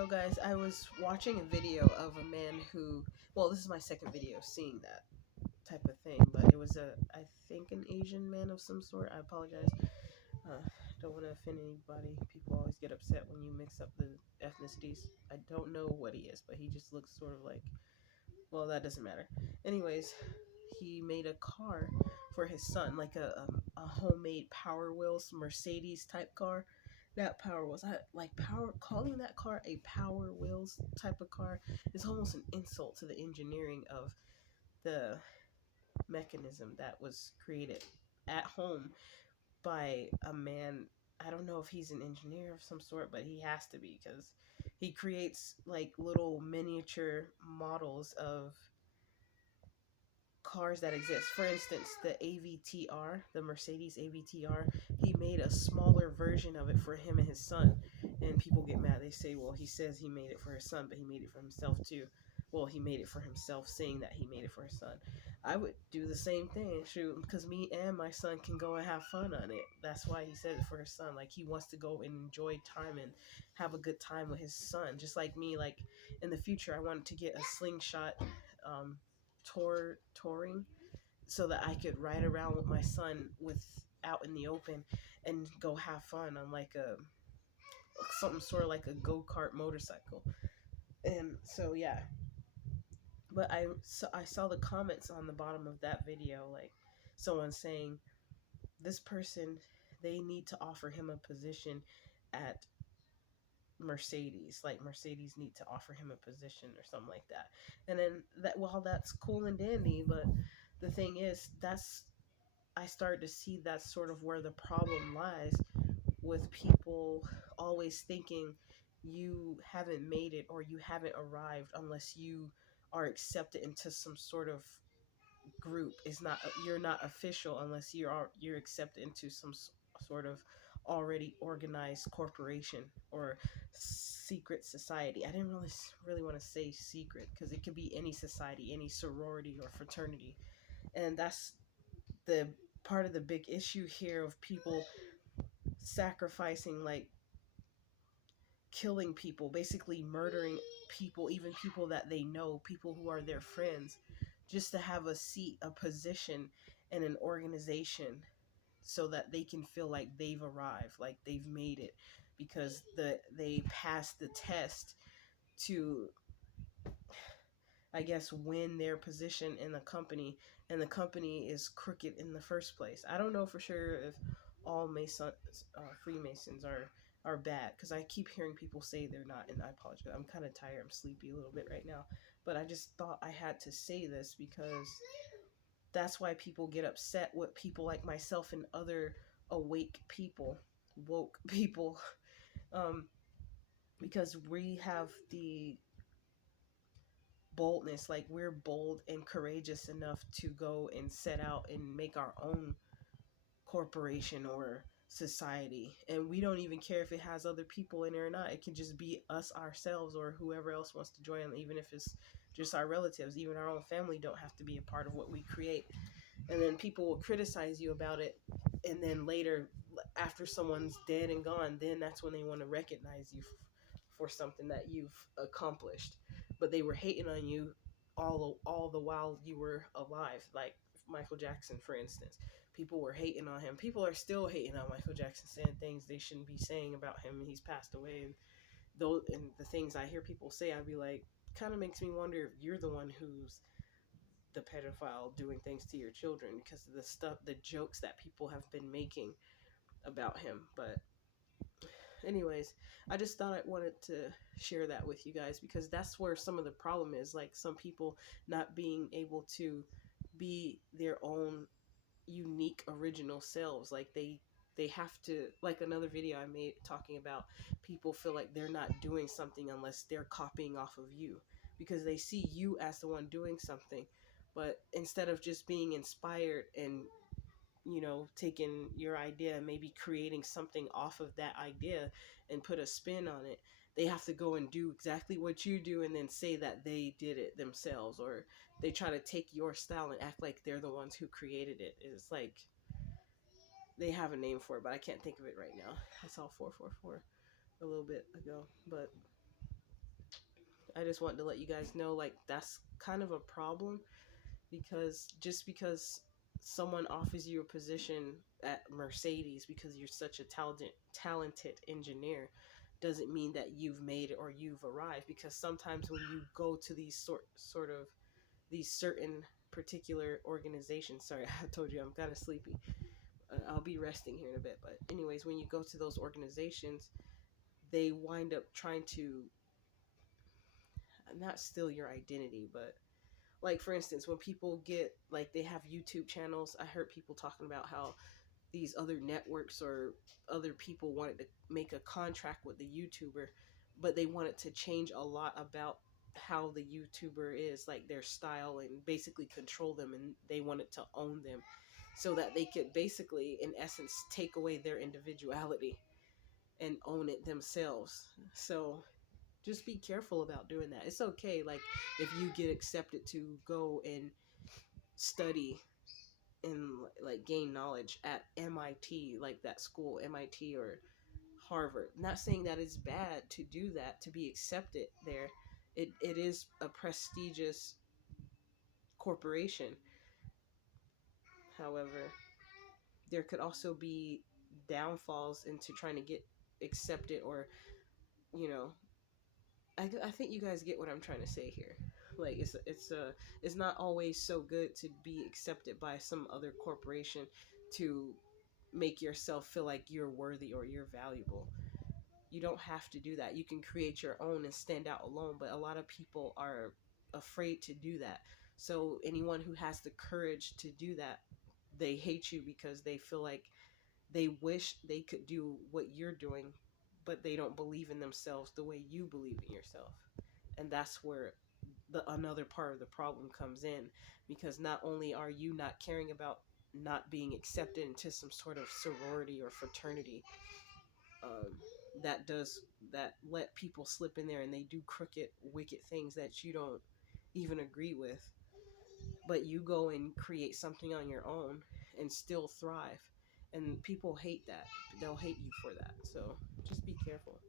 ago, guys, I was watching a video of a man who, well, this is my second video seeing that type of thing, but it was I think an Asian man of some sort. I apologize. Don't want to offend anybody. People always get upset when you mix up the ethnicities. I don't know what he is, but he just looks sort of like, well, that doesn't matter. Anyways, he made a car for his son, like a homemade Power Wheels Mercedes type car. That Power Wheels, I like power. Calling that car a Power Wheels type of car is almost an insult to the engineering of the mechanism that was created at home by a man. I don't know if he's an engineer of some sort, but he has to be because he creates like little miniature models of cars that exist. For instance, the AVTR, the Mercedes AVTR, he made a smaller version of it for him and his son. And people get mad. They say, well, he says he made it for his son, but he made it for himself too. Well, he made it for himself, saying that he made it for his son. I would do the same thing, shoot, because me and my son can go and have fun on it. That's why he said it for his son. Like, he wants to go and enjoy time and have a good time with his son. Just like me, like, in the future, I wanted to get a slingshot touring so that I could ride around with my son with out in the open and go have fun on like a something sort of like a go-kart motorcycle. And so yeah, but I saw the comments on the bottom of that video, like someone saying this person, they need to offer him a position at Mercedes, like Mercedes need to offer him a position or something like that. And then that, well, that's cool and dandy, but the thing is, that's, I started to see that's sort of where the problem lies with people always thinking you haven't made it or you haven't arrived unless you are accepted into some sort of group. Is not, you're not official unless you're accepted into some sort of already organized corporation or secret society. I didn't really want to say secret because it could be any society, any sorority or fraternity. And that's the part of the big issue here of people sacrificing, like killing people, basically murdering people, even people that they know, people who are their friends, just to have a seat, a position in an organization so that they can feel like they've arrived, like they've made it because they passed the test to, I guess, win their position in the company, and the company is crooked in the first place. I don't know for sure if all Freemasons are bad, because I keep hearing people say they're not, and I apologize. I'm kind of tired. I'm sleepy a little bit right now, but I just thought I had to say this because that's why people get upset with people like myself and other awake people, woke people, um, because we have the boldness, like we're bold and courageous enough to go and set out and make our own corporation or society, and we don't even care if it has other people in it or not. It can just be us ourselves or whoever else wants to join, even if it's just our relatives. Even our own family don't have to be a part of what we create. And then people will criticize you about it, and then later, after someone's dead and gone, then that's when they want to recognize you for something that you've accomplished. But they were hating on you all the while you were alive. Like Michael Jackson, for instance, people were hating on him. People are still hating on Michael Jackson, saying things they shouldn't be saying about him. He's passed away, and those, and the things I hear people say, I'd be like, kind of makes me wonder if you're the one who's the pedophile doing things to your children because of the stuff, the jokes that people have been making about him. But anyways, I just thought I wanted to share that with you guys because that's where some of the problem is, like some people not being able to be their own unique original selves. Like they have to, like another video I made talking about people feel like they're not doing something unless they're copying off of you because they see you as the one doing something. But instead of just being inspired and, you know, taking your idea and maybe creating something off of that idea and put a spin on it, they have to go and do exactly what you do and then say that they did it themselves, or they try to take your style and act like they're the ones who created it. It's like they have a name for it, but I can't think of it right now. I saw 444 a little bit ago, but I just wanted to let you guys know, like, that's kind of a problem, because just because someone offers you a position at Mercedes because you're such a talented engineer doesn't mean that you've made it or you've arrived, because sometimes when you go to these sort of these certain particular organizations, sorry, I told you I'm kind of sleepy. I'll be resting here in a bit, but anyways, when you go to those organizations, they wind up trying to not steal your identity, but like, for instance, when people get, like, they have YouTube channels, I heard people talking about how these other networks or other people wanted to make a contract with the YouTuber, but they wanted to change a lot about how the YouTuber is, like their style, and basically control them, and they wanted to own them so that they could basically, in essence, take away their individuality and own it themselves. So just be careful about doing that. It's okay, like, if you get accepted to go and study and, like, gain knowledge at MIT, like that school, MIT or Harvard. Not saying that it's bad to do that, to be accepted there. It is a prestigious corporation. However, there could also be downfalls into trying to get accepted, or, you know, I think you guys get what I'm trying to say here. Like, it's not always so good to be accepted by some other corporation to make yourself feel like you're worthy or you're valuable. You don't have to do that. You can create your own and stand out alone, but a lot of people are afraid to do that. So anyone who has the courage to do that, they hate you because they feel like they wish they could do what you're doing, but they don't believe in themselves the way you believe in yourself. And that's where the another part of the problem comes in, because not only are you not caring about not being accepted into some sort of sorority or fraternity, um, that let people slip in there and they do crooked, wicked things that you don't even agree with, but you go and create something on your own and still thrive, and people hate that. They'll hate you for that. So just be careful.